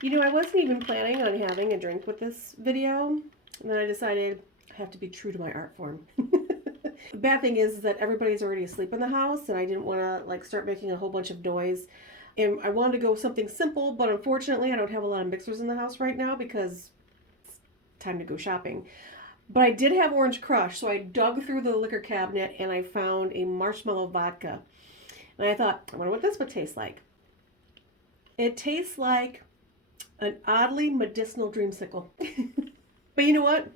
You know, I wasn't even planning on having a drink with this video, and then I decided I have to be true to my art form. The bad thing is that everybody's already asleep in the house, and I didn't want to start making a whole bunch of noise. And I wanted to go with something simple, but unfortunately, I don't have a lot of mixers in the house right now because it's time to go shopping. But I did have Orange Crush, so I dug through the liquor cabinet and I found a marshmallow vodka. And I thought, I wonder what this would taste like. It tastes like an oddly medicinal dreamsicle. But you know what?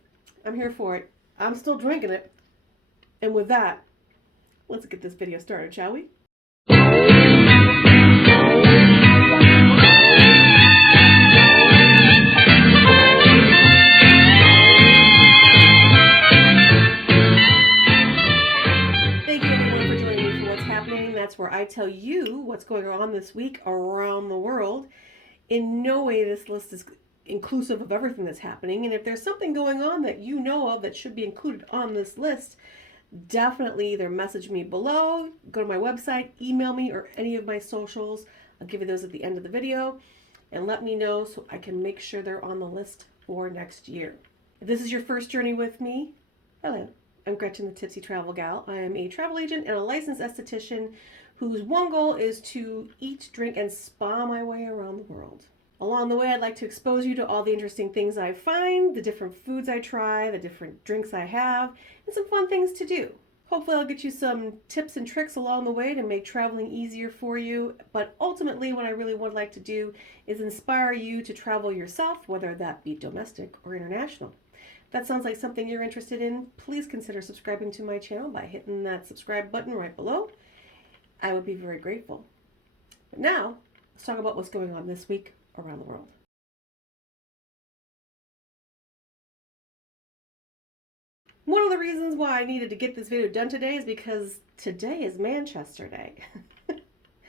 I'm here for it. I'm still drinking it. And with that, let's get this video started, shall we? Thank you everyone for joining me for What's Happening. That's where I tell you what's going on this week around the world. In no way this list is inclusive of everything that's happening, and if there's something going on that you know of that should be included on this list, definitely either message me below, go to my website, email me, or any of my socials. I'll give you those at the end of the video, and let me know so I can make sure they're on the list for next year. If this is your first journey with me, hello, I'm Gretchen the Tipsy Travel Gal. I am a travel agent and a licensed esthetician whose one goal is to eat, drink, and spa my way around the world. Along the way, I'd like to expose you to all the interesting things I find, the different foods I try, the different drinks I have, and some fun things to do. Hopefully I'll get you some tips and tricks along the way to make traveling easier for you, but ultimately what I really would like to do is inspire you to travel yourself, whether that be domestic or international. If that sounds like something you're interested in, please consider subscribing to my channel by hitting that subscribe button right below. I would be very grateful. But now, let's talk about what's going on this week around the world. One of the reasons why I needed to get this video done today is because today is Manchester Day.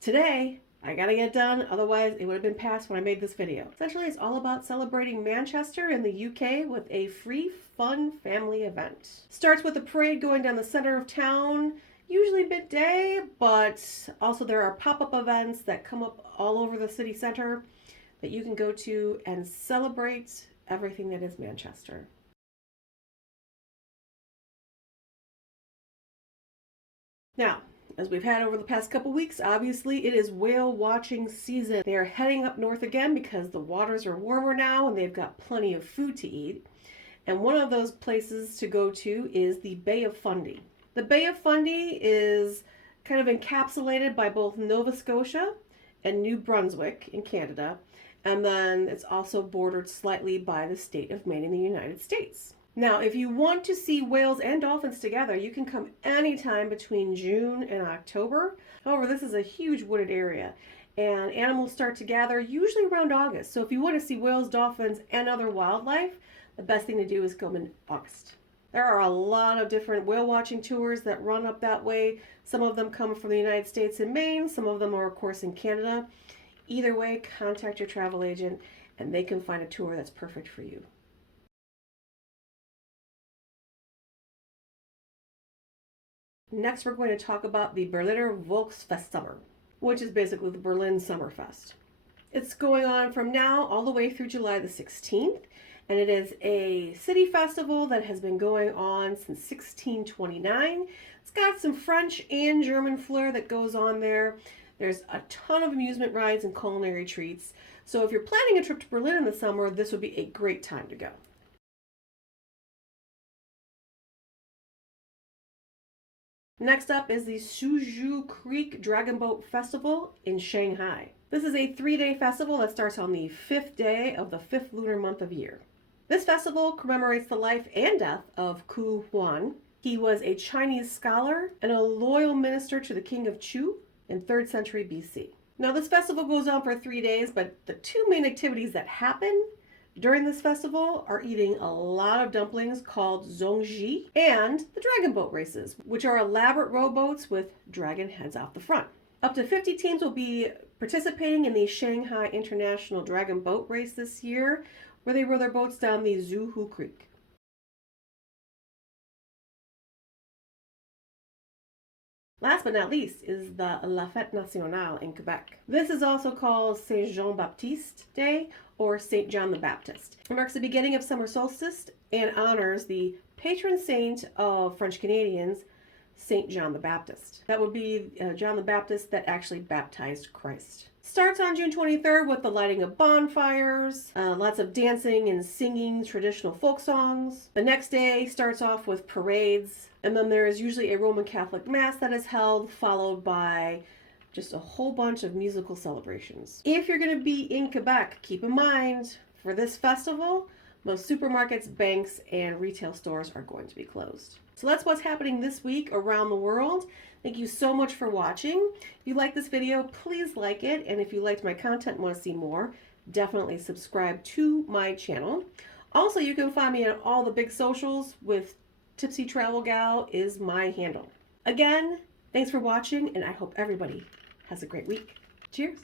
Today, I gotta get done, otherwise it would have been past when I made this video. Essentially, it's all about celebrating Manchester in the UK with a free, fun family event. Starts with a parade going down the center of town, usually midday, but also there are pop-up events that come up all over the city center that you can go to and celebrate everything that is Manchester. Now, as we've had over the past couple weeks, obviously it is whale watching season. They are heading up north again because the waters are warmer now and they've got plenty of food to eat. And one of those places to go to is the Bay of Fundy. The Bay of Fundy is kind of encapsulated by both Nova Scotia and New Brunswick in Canada, and then it's also bordered slightly by the state of Maine in the United States. Now, if you want to see whales and dolphins together, you can come anytime between June and October. However, this is a huge wooded area, and animals start to gather usually around August. So if you want to see whales, dolphins, and other wildlife, the best thing to do is come in August. There are a lot of different whale watching tours that run up that way. Some of them come from the United States and Maine. Some of them are, of course, in Canada. Either way, contact your travel agent, and they can find a tour that's perfect for you. Next, we're going to talk about the Berliner Volksfestsommer, which is basically the Berlin Summerfest. It's going on from now all the way through July the 16th, and it is a city festival that has been going on since 1629. It's got some French and German flair that goes on there. There's a ton of amusement rides and culinary treats. So if you're planning a trip to Berlin in the summer, this would be a great time to go. Next up is the Suju Creek Dragon Boat Festival in Shanghai. This is a 3-day festival that starts on the 5th day of the 5th lunar month of year. This festival commemorates the life and death of Ku Huan. He was a Chinese scholar and a loyal minister to the king of Chu in 3rd century BC. Now this festival goes on for 3 days, but the two main activities that happen during this festival are eating a lot of dumplings called zongji and the dragon boat races, which are elaborate rowboats with dragon heads off the front. Up to 50 teams will be participating in the Shanghai International Dragon Boat Race this year, where they row their boats down the Suju Creek. Last but not least is the La Fête Nationale in Quebec. This is also called Saint Jean Baptiste Day or Saint John the Baptist. It marks the beginning of summer solstice and honors the patron saint of French Canadians, Saint John the Baptist. That would be John the Baptist that actually baptized Christ. Starts on June 23rd with the lighting of bonfires, lots of dancing and singing traditional folk songs. The next day starts off with parades, and then there is usually a Roman Catholic Mass that is held, followed by just a whole bunch of musical celebrations. If you're going to be in Quebec, keep in mind, for this festival, most supermarkets, banks, and retail stores are going to be closed. So that's what's happening this week around the world. Thank you so much for watching. If you like this video, please like it. And if you liked my content and want to see more, definitely subscribe to my channel. Also, you can find me on all the big socials with Tipsy Travel Gal is my handle. Again, thanks for watching, and I hope everybody has a great week. Cheers.